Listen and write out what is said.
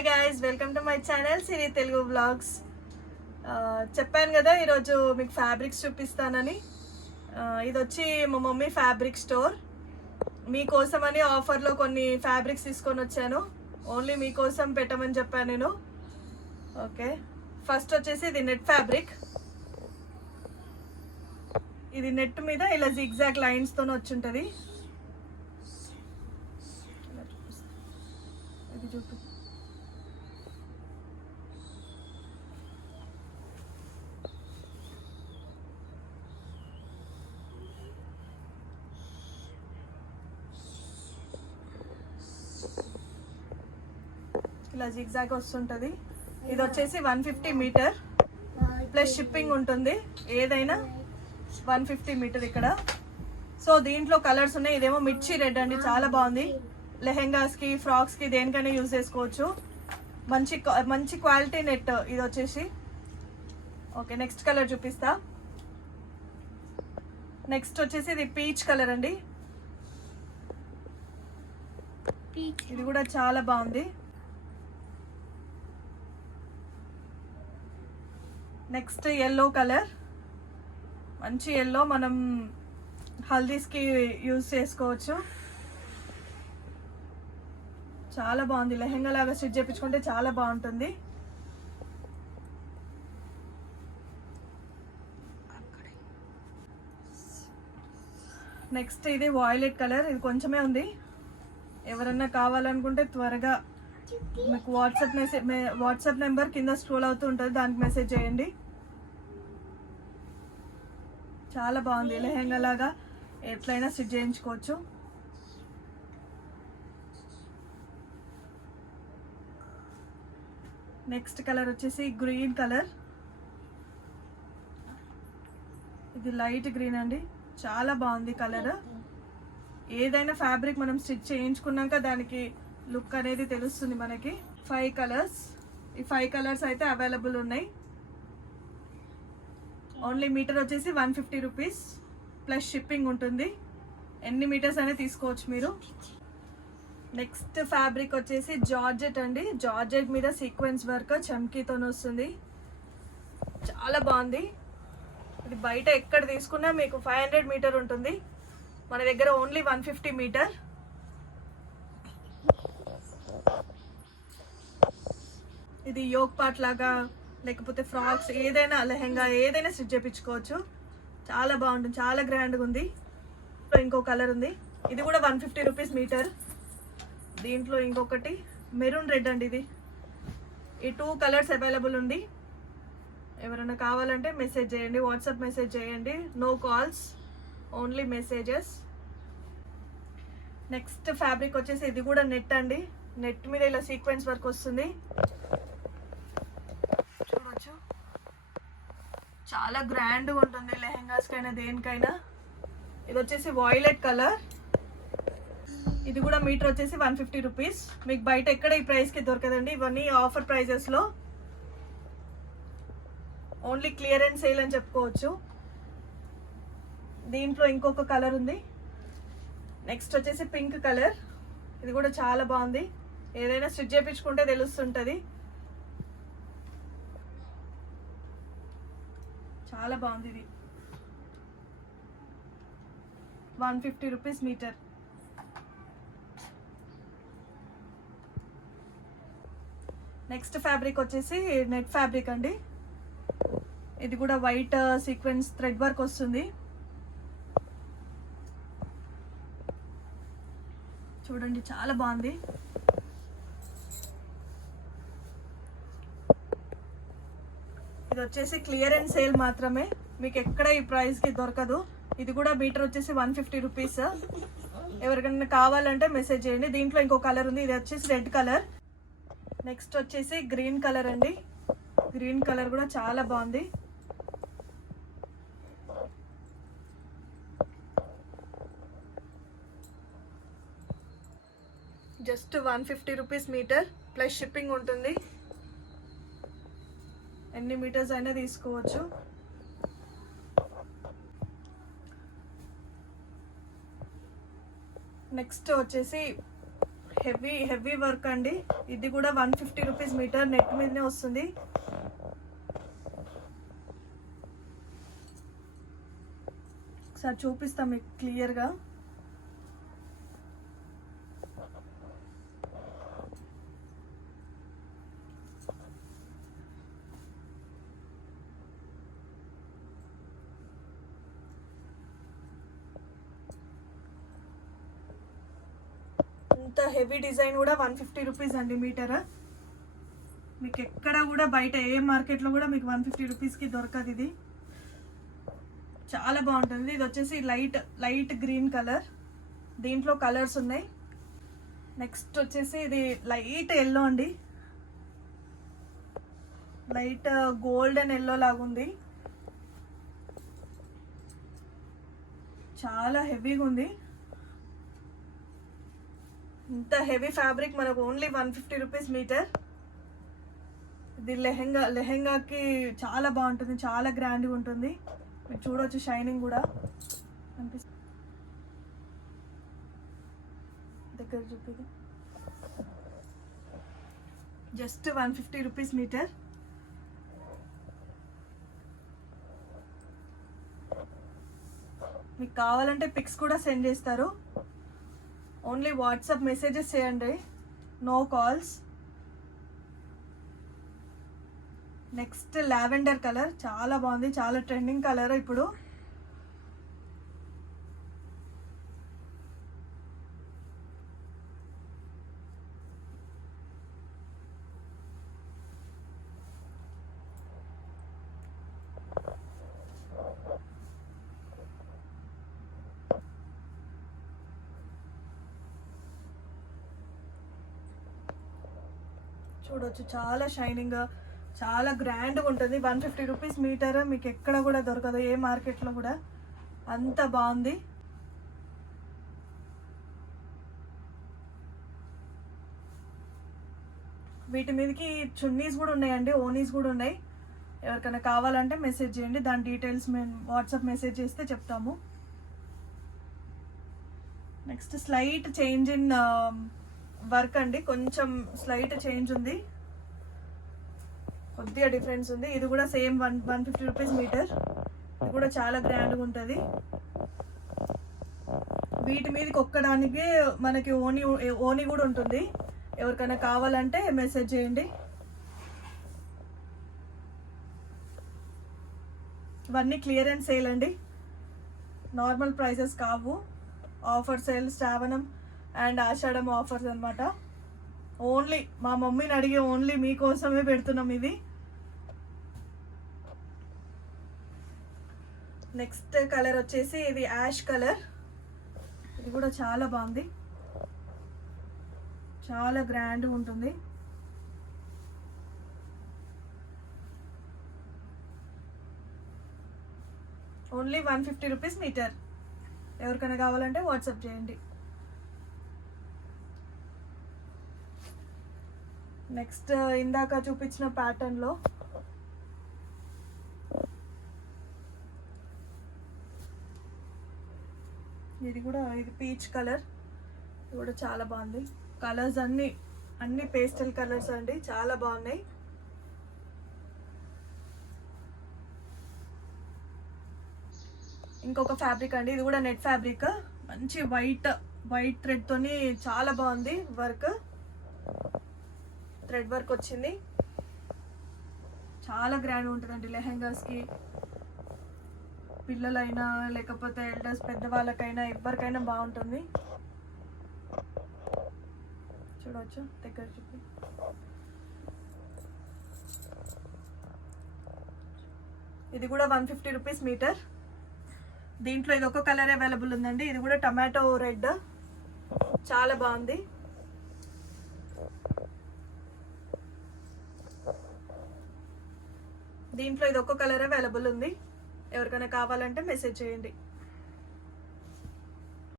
Hi guys, welcome to my channel Siri Telugu vlogs. చెప్పాను కదా ఈరోజు మీకు ఫ్యాబ్రిక్స్ చూపిస్తానని. ఇది వచ్చి మా మమ్మీ ఫ్యాబ్రిక్ స్టోర్. మీకోసమని ఆఫర్లో కొన్ని ఫ్యాబ్రిక్స్ తీసుకొని వచ్చాను. ఓన్లీ మీకోసం పెట్టమని చెప్పాను నేను. ఓకే, ఫస్ట్ వచ్చేసి ఇది నెట్ ఫ్యాబ్రిక్. ఇది నెట్ మీద ఇలా జిగ్జాగ్ లైన్స్తో వచ్చి ఉంటుంది. ఇది చూపి. ఇలా జిగ్జాగ్ వస్తుంటుంది. ఇది వచ్చేసి 150 మీటర్ ప్లస్ షిప్పింగ్ ఉంటుంది. ఏదైనా 150 మీటర్ ఇక్కడ. సో దీంట్లో కలర్స్ ఉన్నాయి. ఇదేమో మిర్చి రెడ్ అండి, చాలా బాగుంది. లెహెంగాస్కి, ఫ్రాక్స్కి, దేనికైనా యూజ్ చేసుకోవచ్చు. మంచి క్వాలిటీ నెట్ ఇది వచ్చేసి. ఓకే, నెక్స్ట్ కలర్ చూపిస్తా. నెక్స్ట్ వచ్చేసి ఇది పీచ్ కలర్ అండి. ఇది కూడా చాలా బాగుంది. నెక్స్ట్ ఎల్లో కలర్, మంచి ఎల్లో, మనం హల్దీస్కి యూజ్ చేసుకోవచ్చు. చాలా బాగుంది. లెహెంగా లాగా స్టిచ్ చేయించుకుంటే చాలా బాగుంటుంది. నెక్స్ట్ ఇది వాయిలెట్ కలర్. ఇది కొంచెమే ఉంది. ఎవరన్నా కావాలనుకుంటే త్వరగా మీకు వాట్సాప్ నెంబర్ కింద స్క్రోల్ అవుతూ ఉంటుంది, దానికి మెసేజ్ చేయండి. చాలా బాగుంది. లెహెంగా లాగా ఎట్లయినా స్టిచ్ చేయించుకోవచ్చు. నెక్స్ట్ కలర్ వచ్చేసి గ్రీన్ కలర్. ఇది లైట్ గ్రీన్ అండి, చాలా బాగుంది కలర్. ఏదైనా ఫ్యాబ్రిక్ మనం స్టిచ్ చేయించుకున్నాక దానికి లుక్ అనేది తెలుస్తుంది మనకి. 5 కలర్స్. ఈ 5 కలర్స్ అయితే అవైలబుల్ ఉన్నాయి. ఓన్లీ మీటర్ వచ్చేసి 150 రూపీస్ ప్లస్ షిప్పింగ్ ఉంటుంది. ఎన్ని మీటర్స్ అనేది తీసుకోవచ్చు మీరు. నెక్స్ట్ ఫ్యాబ్రిక్ వచ్చేసి జార్జెట్ అండి. జార్జెట్ మీద సీక్వెన్స్ వర్క్ చమ్కీతో వస్తుంది. చాలా బాగుంది. ఇది బయట ఎక్కడ తీసుకున్నా మీకు 500 మీటర్ ఉంటుంది. మన దగ్గర ఓన్లీ 150 మీటర్. ఇది యోగ్ పార్ట్ లాగా, లేకపోతే ఫ్రాక్స్, ఏదైనా లెహెంగా ఏదైనా స్టిచ్ చేయించుకోవచ్చు. చాలా బాగుంటుంది, చాలా గ్రాండ్గా ఉంది. ఇంకో కలర్ ఉంది, ఇది కూడా 150 రూపీస్ మీటర్. దీంట్లో ఇంకొకటి మెరూన్ రెడ్ అండి. ఇది ఈ 2 కలర్స్ అవైలబుల్ ఉంది. ఎవరైనా కావాలంటే మెసేజ్ చేయండి, వాట్సాప్ మెసేజ్ చేయండి. No calls, only messages. Next fabric వచ్చేసి ఇది కూడా నెట్ అండి. నెట్ మీద ఇలా సీక్వెన్స్ వర్క్ వస్తుంది, చూడొచ్చు. చాలా గ్రాండ్గా ఉంటుంది లెహెంగాస్కైనా దేనికైనా. ఇది వచ్చేసి వాయిలెట్ కలర్. ఇది కూడా మీటర్ వచ్చేసి 150 రూపీస్. మీకు బయట ఎక్కడ ఈ ప్రైస్కి దొరకదండి. ఇవన్నీ ఆఫర్ ప్రైజెస్లో, ఓన్లీ క్లియరెన్స్ సేల్ అని చెప్పుకోవచ్చు. దీంట్లో ఇంకొక కలర్ ఉంది. నెక్స్ట్ వచ్చేసి పింక్ కలర్. ఇది కూడా చాలా బాగుంది. ఏదైనా స్టిచ్ చేయించుకుంటే తెలుస్తుంటుంది. చాలా బాగుంది. ఇది 150 రూపీస్ మీటర్. నెక్స్ట్ ఫ్యాబ్రిక్ వచ్చేసి నెట్ ఫ్యాబ్రిక్ అండి. ఇది కూడా వైట్ సీక్వెన్స్ థ్రెడ్ వర్క్ వస్తుంది. చూడండి, చాలా బాగుంది. ఇది వచ్చేసి క్లియరెన్స్ సేల్ మాత్రమే, మీకు ఎక్కడ ఈ ప్రైస్కి దొరకదు. ఇది కూడా మీటర్ వచ్చేసి 150 రూపీస్. ఎవరికైనా కావాలంటే మెసేజ్ చేయండి. దీంట్లో ఇంకో కలర్ ఉంది. ఇది వచ్చేసి రెడ్ కలర్. నెక్స్ట్ వచ్చేసి గ్రీన్ కలర్ అండి. గ్రీన్ కలర్ కూడా చాలా బాగుంది. Just 150 rupees metre plus shipping ఉంటుంది. ఎన్ని మీటర్స్ అయినా తీసుకోవచ్చు. నెక్స్ట్ వచ్చేసి హెవీ హెవీ వర్క్ అండి. ఇది కూడా 150 రూపీస్ మీటర్, నెట్ మీదనే వస్తుంది. ఒకసారి చూపిస్తాం మీకు క్లియర్గా. ఇంత హెవీ డిజైన్ కూడా 150 రూపీస్ అండి మీటర్. మీకు ఎక్కడ కూడా బయట ఏ మార్కెట్లో కూడా మీకు 150 రూపీస్కి దొరకదు. ఇది చాలా బాగుంటుంది. ఇది వచ్చేసి లైట్ గ్రీన్ కలర్, దీంట్లో కలర్స్ ఉన్నాయి. నెక్స్ట్ వచ్చేసి ఇది లైట్ ఎల్లో అండి, లైట్ గోల్డెన్ ఎల్లో లాగుంది. చాలా హెవీగా ఉంది. ఇంత హెవీ ఫ్యాబ్రిక్ మనకు ఓన్లీ 150 రూపీస్ మీటర్. ఇది లెహెంగాకి చాలా బాగుంటుంది, చాలా గ్రాండ్గా ఉంటుంది. మీరు చూడవచ్చు, షైనింగ్ కూడా అనిపిస్తుంది. దగ్గర చూపిది. Just 150 rupees metre. మీకు కావాలంటే పిక్స్ కూడా సెండ్ చేస్తారు. ఓన్లీ వాట్సాప్ మెసేజెస్ చేయండి, no calls. Next lavender colour చాలా బాగుంది, చాలా ట్రెండింగ్ కలర్ ఇప్పుడు. చూడొచ్చు, చాలా షైనింగ్, చాలా గ్రాండ్గా ఉంటుంది. 150 రూపీస్ మీటర్, మీకు ఎక్కడ కూడా దొరకదు, ఏ మార్కెట్లో కూడా. అంత బాగుంది. వీటి మీదకి చున్నీస్ కూడా ఉన్నాయండి, ఓనీస్ కూడా ఉన్నాయి. ఎవరికైనా కావాలంటే మెసేజ్ చేయండి, దాని డీటెయిల్స్ మేము వాట్సాప్ మెసేజ్ చేస్తే చెప్తాము. Next slight change in work అండి, కొంచెం స్లైట్ చేంజ్ ఉంది, కొద్దిగా డిఫరెన్స్ ఉంది. ఇది కూడా సేమ్ 150 రూపీస్ మీటర్. ఇది కూడా చాలా గ్రాండ్గా ఉంటుంది. వీటి మీదకి ఒక్కడానికి మనకి ఓనీ కూడా ఉంటుంది. ఎవరికైనా కావాలంటే మెసేజ్ చేయండి. ఇవన్నీ క్లియరెన్స్ సేల్ అండి, నార్మల్ ప్రైసెస్ కావు. ఆఫర్ సేల్, శ్రావణం అండ్ ఆషాఢం ఆఫర్స్ అనమాట. ఓన్లీ మా మమ్మీని అడిగి ఓన్లీ మీకోసమే పెడుతున్నాం ఇది. నెక్స్ట్ కలర్ వచ్చేసి ఇది యాష్ కలర్. ఇది కూడా చాలా బాగుంది, చాలా గ్రాండ్గా ఉంటుంది. Only 150 rupees metre. ఎవరికైనా కావాలంటే వాట్సాప్ చేయండి. నెక్స్ట్ ఇందాక చూపించిన ప్యాటర్న్లో ఇది పీచ్ కలర్. ఇది కూడా చాలా బాగుంది. కలర్స్ అన్ని పేస్టల్ కలర్స్ అండి, చాలా బాగున్నాయి. ఇంకొక ఫ్యాబ్రిక్ అండి, ఇది కూడా నెట్ ఫ్యాబ్రిక్, మంచి వైట్ థ్రెడ్ తోని చాలా బాగుంది వర్క్. థ్రెడ్ వర్క్ వచ్చింది, చాలా గ్రాండ్ ఉంటుందండి లెహెంగాస్కి. పిల్లలైనా లేకపోతే ఎల్డర్స్ పెద్దవాళ్ళకైనా ఎవరికైనా బాగుంటుంది. చూడవచ్చు, దగ్గర చూపి. ఇది కూడా 150 రూపీస్ మీటర్. దీంట్లో ఇది ఒక కలర్ అవైలబుల్ ఉందండి. ఇది కూడా టమాటో రెడ్, చాలా బాగుంది. దీంట్లో ఇది ఒక కలర్ అవైలబుల్ ఉంది. ఎవరికైనా కావాలంటే మెసేజ్ చేయండి.